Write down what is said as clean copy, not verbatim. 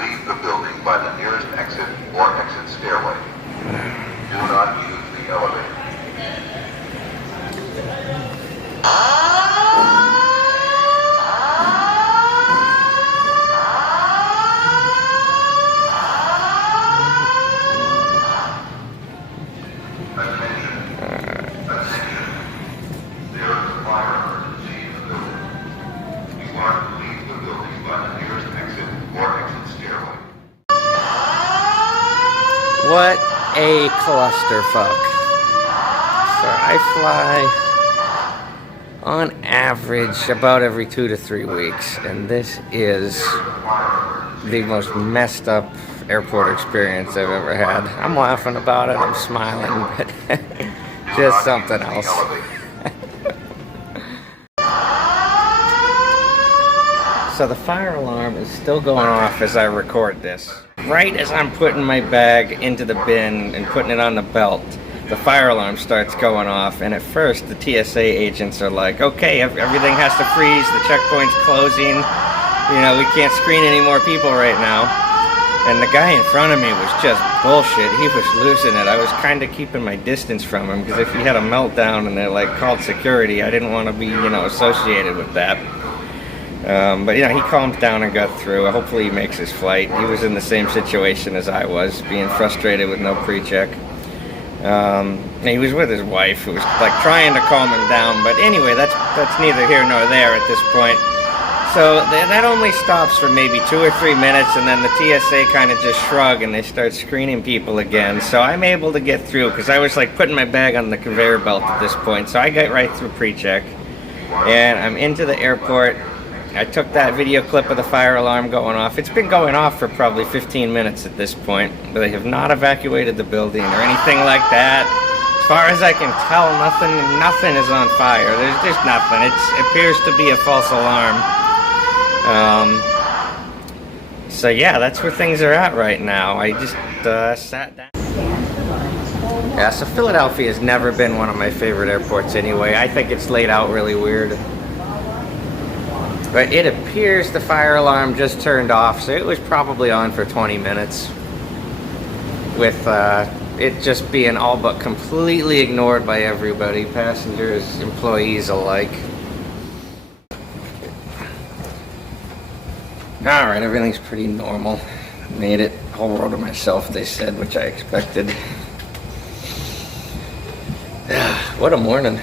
leave the building by the nearest exit or exit stairway. Do not use the elevator. What a clusterfuck. So I fly on average about every 2 to 3 weeks, and this is the most messed up airport experience I've ever had. I'm laughing about it, I'm smiling, but just something else. So the fire alarm is still going off as I record this. Right as I'm putting my bag into the bin and putting it on the belt, the fire alarm starts going off, and at first the TSA agents are like, okay, everything has to freeze, the checkpoint's closing, you know, we can't screen any more people right now. And the guy in front of me was just bullshit. He was losing it. I was kind of keeping my distance from him, because if he had a meltdown and they like called security, I didn't want to be, you know, associated with that. But you know, he calmed down and got through. Hopefully he makes his flight. He was in the same situation as I was, being frustrated with no pre-check. He was with his wife, who was like trying to calm him down, but anyway, that's neither here nor there at this point. So that only stops for maybe 2 or 3 minutes, and then the TSA kind of just shrug and they start screening people again. So I'm able to get through, because I was like putting my bag on the conveyor belt at this point. So I got right through pre-check, and I'm into the airport. I took that video clip of the fire alarm going off. It's been going off for probably 15 minutes at this point, but they have not evacuated the building or anything like that. As far as I can tell, nothing is on fire. There's just nothing. It appears to be a false alarm. So yeah, that's where things are at right now. I just sat down. Yeah, so Philadelphia has never been one of my favorite airports anyway. I think it's laid out really weird. But it appears the fire alarm just turned off, so it was probably on for 20 minutes. With it just being all but completely ignored by everybody, passengers, employees alike. Alright, everything's pretty normal. Made it, whole row to myself, they said, which I expected. What a morning.